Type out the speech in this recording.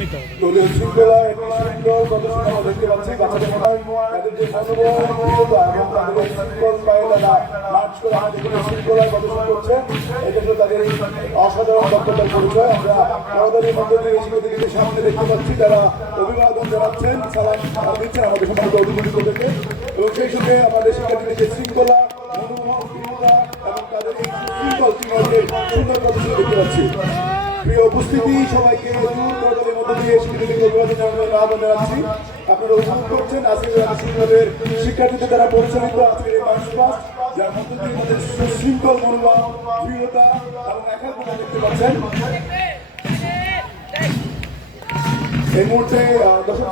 নিতে হবে। দলীয় শৃঙ্খলা এবং শৃঙ্খল প্রদর্শন আমরা দেখতে পাচ্ছি বাচ্চাদের তাদের যে মনোবল এবং তাদের শৃঙ্খল পায়ে তারা মার্চ করে আমাদের শৃঙ্খলা প্রদর্শন করছে, এটা তো তাদের অসাধারণ দক্ষতার পরিচয়। আমরা বড়দের মধ্যে দিয়ে শিক্ষার্থীদের সামনে দেখতে পাচ্ছি তারা অভিবাদন জানাচ্ছেন, সালাম দিচ্ছেন আমাদের সম্মানিত অতিথিদেরকে, এবং সেই সঙ্গে আমাদের শিক্ষার্থীদের যে শৃঙ্খলা মনোভাব দৃঢ়তা এবং তাদের এই শৃঙ্খল সুন্দর প্রদর্শন দেখতে পাচ্ছি। প্রিয় উপস্থিতি, সবাইকে দলের মধ্যে দিয়ে শিক্ষার্থীদের অভিবাদন জানানোর আহ্বান জানাচ্ছি। আপনারা অনুভব করছেন আজকের বিশ্ববিদ্যালয়ের শিক্ষার্থীদের দ্বারা পরিচালিত আজকের এই মার্চ পাস্ট, যার মধ্য দিয়ে তাদের সুশৃঙ্খল মনোভাব দৃঢ়তা এবং একাগ্রতা দেখতে পাচ্ছেন। এই মুহূর্তে দর্শক